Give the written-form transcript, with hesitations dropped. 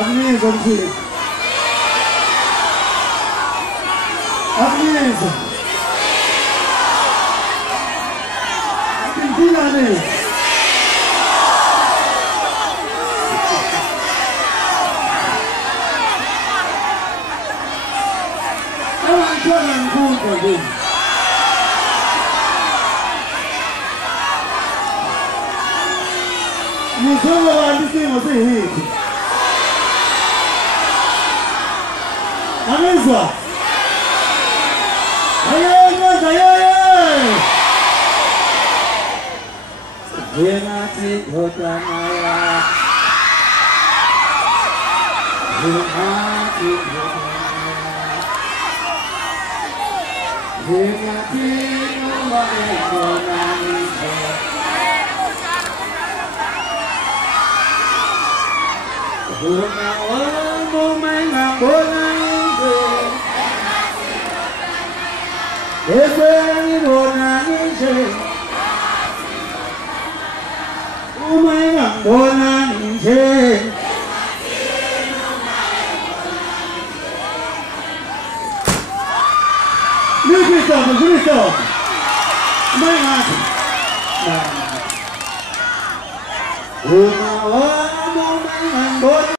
Agnese mfile. Agnese. Impilane. Abantwana nkundla nje. Ngizoba bantu isimo siyithi. Amezwa. Ayengeza yeye. Yena sithotana ya. Yena sithotana. Yena sithotana. Bona wangu menga bona nje. Ebeni bona nje. Umenga bona nje. Grita, grita. Umenga. Bona wangu menga bona